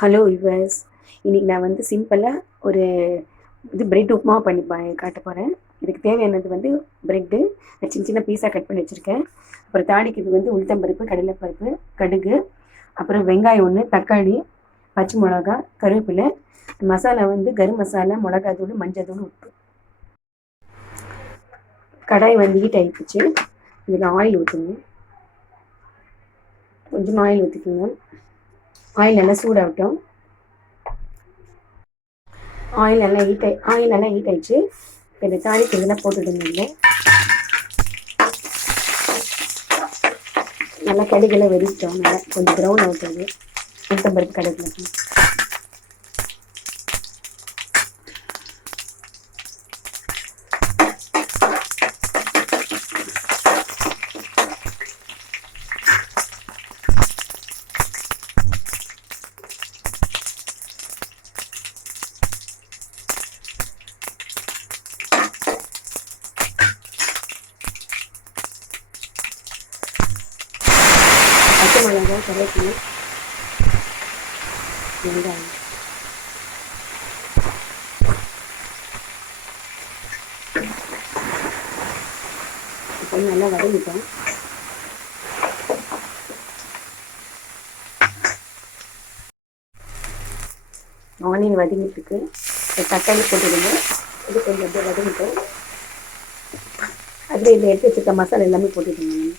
Hello yours, இன்றைக்கி நான் வந்து சிம்பிளாக ஒரு பிரெட் உப்புமா பண்ணி காட்ட போகிறேன். இதுக்கு தேவையானது வந்து ப்ரெட்டு சின்ன சின்ன பீஸாக கட் பண்ணி வச்சுருக்கேன். அப்புறம் தாளிக்கிறது வந்து உளுத்தம்பருப்பு, கடலைப்பருப்பு, கடுகு, அப்புறம் வெங்காயம் ஒன்று, தக்காளி, பச்சை மிளகா, கருவேப்பிலை, மசாலா வந்து கரம் மசாலா, மிளகாத்தூள், மஞ்சள் தூள், உப்பு. கடாய் வந்து ஹீட் ஆகிடுச்சு. இதில் ஆயில் ஊற்றுங்க. கொஞ்சமாக ஆயில் ஊற்றிக்கோங்க. ஆயில் நல்லா சூடாகட்டும். ஆயில் நல்லா ஹீட் ஆயிடுச்சு. இந்த தாளிக்கிறதுலாம் போட்டுடுங்க. இல்லை நல்லா கடுகெல்லாம் வெடிச்சிட்டோம். நல்லா கொஞ்சம் ப்ரௌன் ஆகுது. உளுத்தம்பருப்பு கடுகு பச்சை மிளகாய், கருவேப்பிலை, வெங்காயம். இப்போ நல்லா வதங்கிட்டோம். ஆனியன் வதங்கிட்டுருக்கு. தக்காளி போட்டுடுங்க. இது கொஞ்சம் அப்படியே வதங்கிட்டோம். அதில் இதில் எடுத்து வச்சுருக்க மசாலா எல்லாமே போட்டுடுங்க.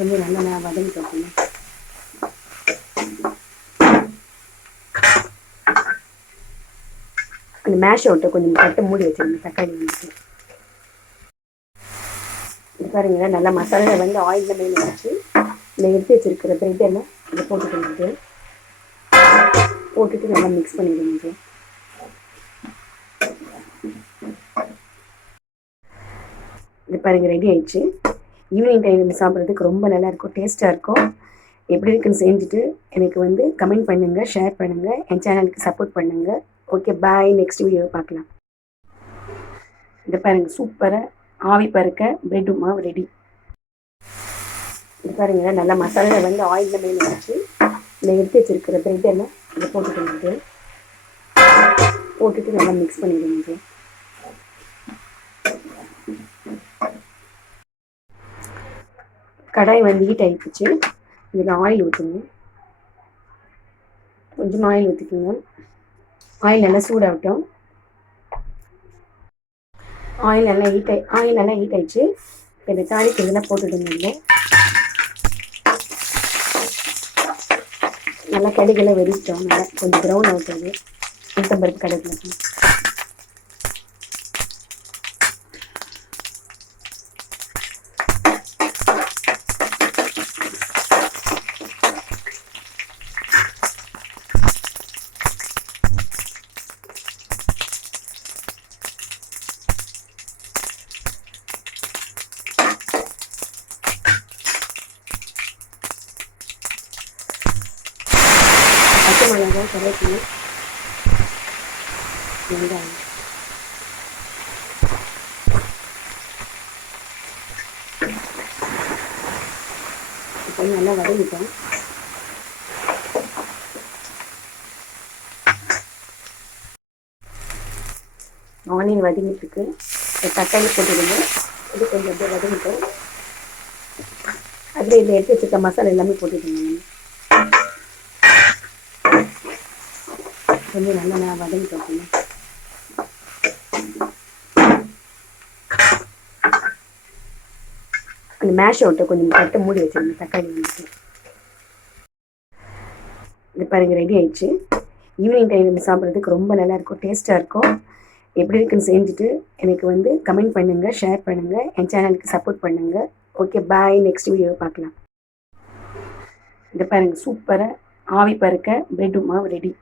கொஞ்சம் நல்லா நான் வதங்கிட்டோம். அந்த மேஷ் அவுட்டை கொஞ்சம் கட்டு மூடி வச்சுருங்க. தக்காளி வந்துட்டு இது பாருங்க. நல்லா மசாலா வந்து ஆயிலில் மேலே வச்சு இதில் எடுத்து வச்சுருக்கிற ப்ரெட் எல்லாம் இதை போட்டுட்டு நல்லா மிக்ஸ் பண்ணிடுங்க. இது பாருங்கள், ரெடி ஆயிடுச்சு. ஈவினிங் டைம் சாப்பிட்றதுக்கு ரொம்ப நல்லாயிருக்கும், டேஸ்ட்டாக இருக்கும். எப்படி இருக்குன்னு செஞ்சுட்டு எனக்கு வந்து கமெண்ட் பண்ணுங்கள், ஷேர் பண்ணுங்கள், என் சேனலுக்கு சப்போர்ட் பண்ணுங்கள். ஓகே, பாய். நெக்ஸ்ட் வீடியோவை பார்க்கலாம். இது பாருங்கள், சூப்பராக ஆவி பறக்க பிரெட் உப்புமா ரெடி. இது பாருங்கள், நல்லா மசாலா வந்து ஆயிலில் மேலே வச்சு இதில் எடுத்து வச்சுருக்கிற ப்ரெட் எல்லாம் இதை போட்டுட்டு நல்லா மிக்ஸ் பண்ணிடுங்க. கடாய் வந்து ஹீட் ஆகிடுச்சு. இதில் ஆயில் ஊற்றுங்க. கொஞ்சமாக ஆயில் ஊற்றிக்கோங்க. ஆயில் நல்லா சூடாகட்டும். ஆயில் நல்லா ஹீட் ஆகிடுச்சு. இந்த தாளிக்கிறதுலாம் போட்டுடுங்க. இல்லை நல்லா கடுகெல்லாம் வெடிச்சிட்டோம். நல்லா கொஞ்சம் ப்ரௌன் ஆகுது. உளுத்தம்பருப்பு கடுகு பச்சை மிளகாய், கருவேப்பிலை, வெங்காயம். இப்போ நல்லா வதங்கிட்டோம். ஆனியன் வதங்கிட்டுருக்கு. தக்காளி போட்டுடுங்க. இது கொஞ்சம் அப்படியே வதங்கிட்டோம். அதில் இதில் எடுத்து வச்சுருக்க மசாலா எல்லாமே போட்டுடுங்க. கொஞ்சம் நல்லா நான் வதங்கிட்டோம். அந்த மேஷ் அவுட்டை கொஞ்சம் கட்டு மூடி வச்சுருங்க. தக்காளி வந்துட்டு இது பாருங்கள், ரெடி ஆயிடுச்சு. ஈவினிங் டைம் சாப்பிட்றதுக்கு ரொம்ப நல்லாயிருக்கும், டேஸ்ட்டாக இருக்கும். எப்படி இருக்குன்னு செஞ்சுட்டு எனக்கு வந்து கமெண்ட் பண்ணுங்கள், ஷேர் பண்ணுங்கள், என் சேனலுக்கு சப்போர்ட் பண்ணுங்கள். ஓகே, பாய். நெக்ஸ்ட் வீடியோவை பார்க்கலாம். இது பாருங்கள், சூப்பராக ஆவி பறக்க பிரெட் உப்புமா ரெடி.